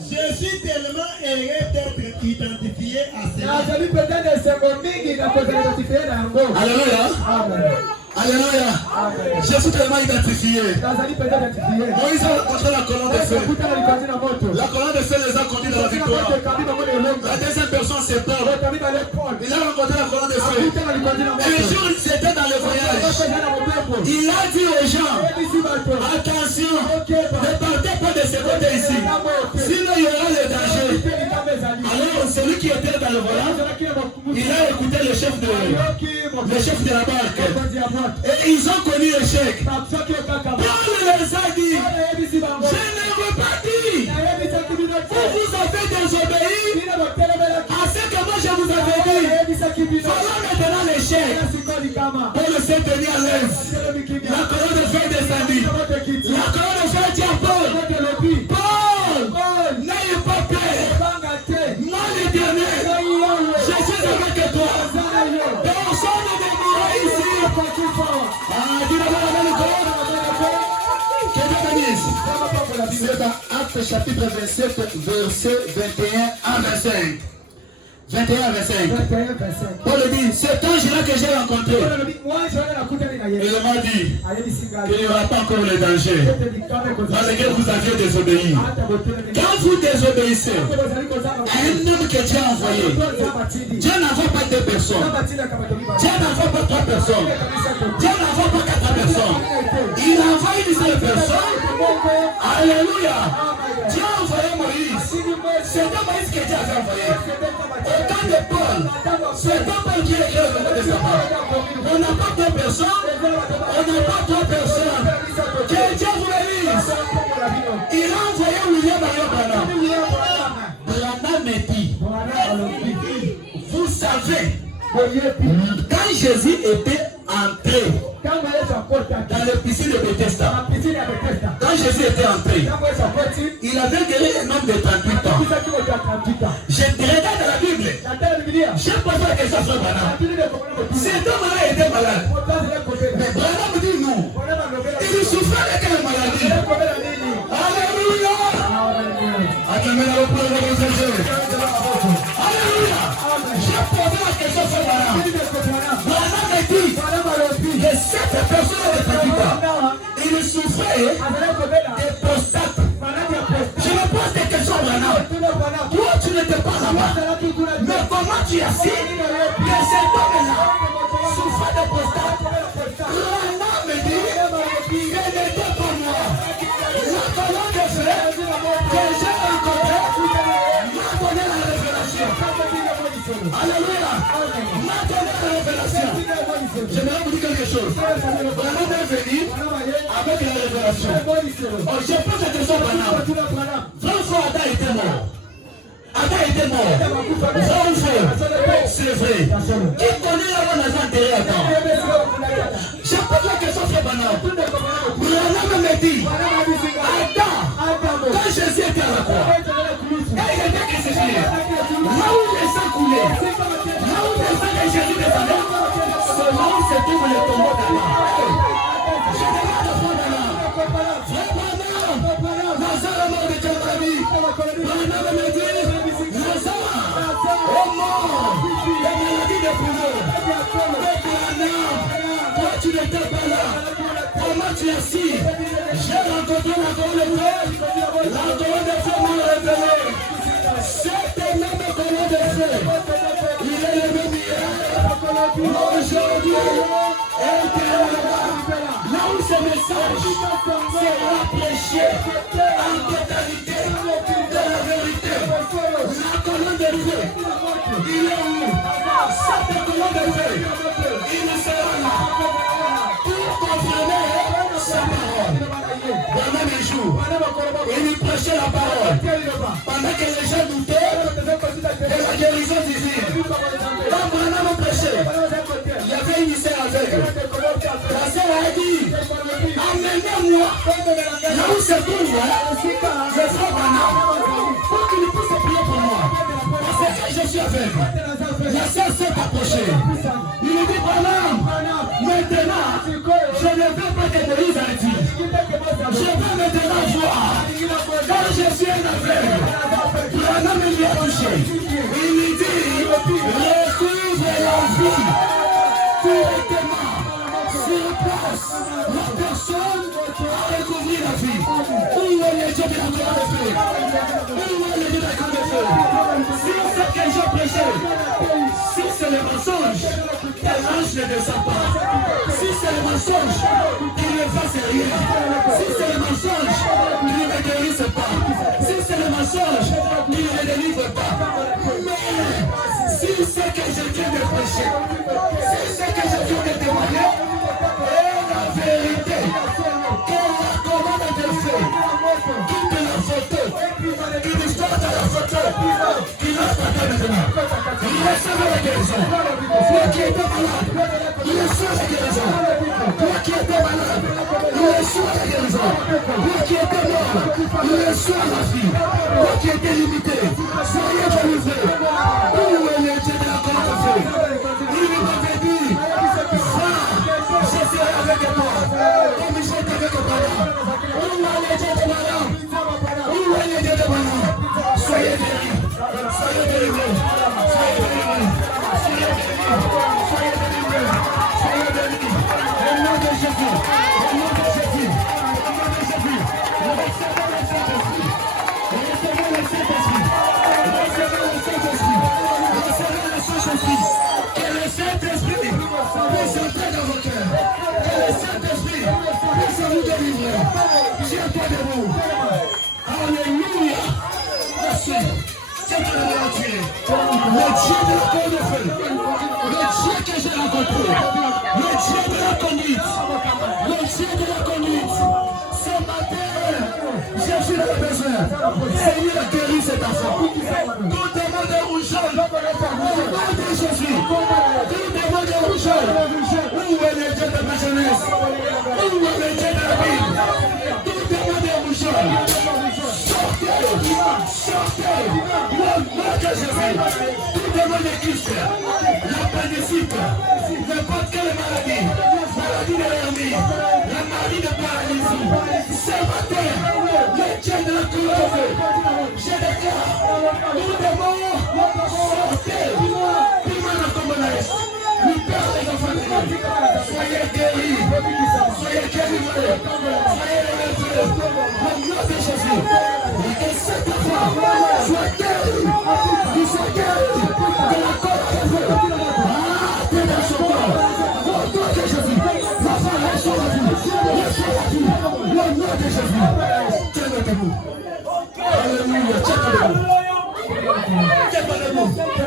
Je suis tellement heureux d'être identifié à cela. Alléluia. Alléluia. Je suis tellement identifié. Moïse a rencontré la colonne de feu. La colonne de feu les a conduits dans la victoire. La deuxième personne c'est Paul. Il a rencontré la colonne de feu. Et un jour il était dans le voyage. Il a dit aux gens, attention, ne partez pas de ce côté ici. Sinon il y aura le danger. Alors celui qui était dans le voyage, il a écouté le chef de la barque. Et ils ont connu l'échec. Paul les a dit, je ne veux pas dire, vous avez désobéi à ce que moi je vous avais dit. Voilà maintenant l'échec. Paul s'est tenu à l'aise. La colonne de feu est descendue. La colonne de feu dit à Paul, n'ayez pas peur. Moi l'éternel, je suis avec toi. Personne ne mourra ici. C'est dans Actes chapitre 27, verset 21 à 25. 21 à 25. Paul dit, cet ange-là que j'ai rencontré, il m'a dit qu'il n'y aura pas encore le danger dans lequel vous aviez désobéi. Quand vous désobéissez, un homme que Dieu a envoyé, Dieu n'envoie pas deux personnes, Dieu n'envoie pas trois personnes, Dieu n'envoie pas quatre personnes, il envoie une seule personne. Alléluia. Dieu a envoyé Moïse. C'est dans Moïse que Dieu a envoyé. Au temps de Paul, c'est dans Paul qui est écrit le Nouveau Testament. On n'a pas deux personnes, on n'a pas trois personnes. Que Dieu vous bénisse. Il a envoyé William Branham. Branham me dit, vous savez, quand Jésus était entré dans le piscine de Bethesda, quand Jésus était entré, il avait guéri un homme de 38 ans. Je te regarde dans la Bible. Je pose la question sur Branham. Cet homme-là était malade. Mais Branham dit non. Il souffrait de quelle maladie? Alléluia. Acclamez la reprendre de Jésus. Alléluia. J'ai posé la question sur Branham. Branham me dit que cette personne de 38 ans, il souffrait de prostate. Je me pose des questions, Branham. Toi, tu n'étais pas là-bas. Mais comment tu as su que cet homme-là souffrait de prostate? Branham me dit, ce n'était pas moi. La colonne de feu que j'ai rencontrée m'a donné la révélation. Alléluia. M'a donné la révélation. J'aimerais vous dire quelque chose. Branham est venu avec la révélation. Oh, je pose la question à Branham. François Adam était mort. Adam était mort. C'est vrai. Qui connaît la bonne agent derrière Adam? Je pose la question à Branham. Branham me dit, Adam, quand Jésus était à la croix, il était crucifié. Là où le sang coulait, là où le sang de Jésus descendait, c'est là où se trouve le tombeau d'Adam. Je demande à Branham, Lazare est mort de quelle famille? Branham me dit, Lazare est mort de maladie de poumon. Branham, toi tu n'étais pas là. Comment tu es ici? J'ai rencontré la colonne de feu. La colonne de feu m'a révélé. C'est un homme de colonne de feu. Il est le même hier, aujourd'hui et éternellement. Là où ce message sera prêché en totalité de la vérité. La colonne de feu, il est où? Cette colonne de feu, il sera là pour confirmer sa parole. Dans le même jour, il prêchait la parole. Pendant que les gens doutaient de la guérison divine. Quand Branham prêchait, il y avait une sœur aveugle. La sœur a dit, amenez-moi là où se trouve le frère Branham pour qu'il puisse prier pour moi. Parce que je suis aveugle. La sœur s'est approchée. Il lui dit, Branham, maintenant, je ne veux pas que Moïse a dit. Je veux maintenant voir Il lui dit, retrouve la vie. Tout était mort. Sur place, la personne a recouvré la vie. Où est le Dieu de la gloire de feu? Où est le Dieu de la gloire de feu? Si c'est que je prêchais, si c'est le mensonge, qu'elle lâche ne descend pas. Si c'est le mensonge, qu'il ne fasse rien. Si c'est le mensonge, qu'il ne guérisse pas. Si c'est le mensonge, qu'il ne délivre pas. Mais si c'est que je viens de prêcher, si c'est que je viens de témoigner, et la vérité, que la commande de feu, quitte la photo, qu'il l'histoire de la photo, qu'il a pas maintenant. Recevez la guérison. Toi qui étais malade, reçois la guérison. Toi qui étais malade, reçois la guérison. Toi qui étais mort, reçois la vie. Toi qui étais limité, soyez délivré. Où est le Dieu de la gloire de feu? Il m'avait dit, va, je serai avec toi. Comme j'étais avec toi. Où est le Dieu de Balaam? Où est le Dieu de Balaam? Soyez guéris. Soyez délivrés. Soyez délivrés. Soyez délivrés. Soyez délivrés. Soyez délivrés. Au nom de Jésus. Au nom de Jésus. Au nom de Jésus. Recevez le Saint-Esprit. Recevez le Saint-Esprit. Recevez le Saint-Esprit. Recevez le Saint-Esprit. Que le Saint-Esprit puisse entrer dans vos cœurs. Que le Saint-Esprit puisse vous délivrer. Tiens-toi debout. Alléluia. Merci. Tiens-toi debout, tu es. Le Dieu de la cour de feu. Le Dieu que j'ai rencontré. Le Dieu de la conduite. Le Dieu de la conduite. Ce matin, j'ai fait le besoin. Seigneur, guéris cet enfant. Tout demande de rougeole. Au nom de Jésus. Tout demande de rougeole. Où est le Dieu de ma jeunesse? Où est le Dieu de la Bible? Tout demande de rougeole. Sortez. Sortez. Au nom de Jésus. Tout demande de kyste. L'appendicite. N'importe quelle maladie. Maladie de l'hernie. La maladie de paralysie. Ce matin, le Dieu de la cour de feu, je déclare, nous devons sortir. Pimana Congolaise, nous perdons les enfants de Dieu. Soyez guéris, soyez délivrés, soyez délivrés. Au nom de Jésus, et que cette fois soit guéri, qu'il soit guéri de la cour de feu. Ah, t'es dans son corps. Au nom de Jésus, la femme reçoit la vie, reçoit la vie. Au nom de Jésus, tiens-le debout. Alléluia, tiens-le debout.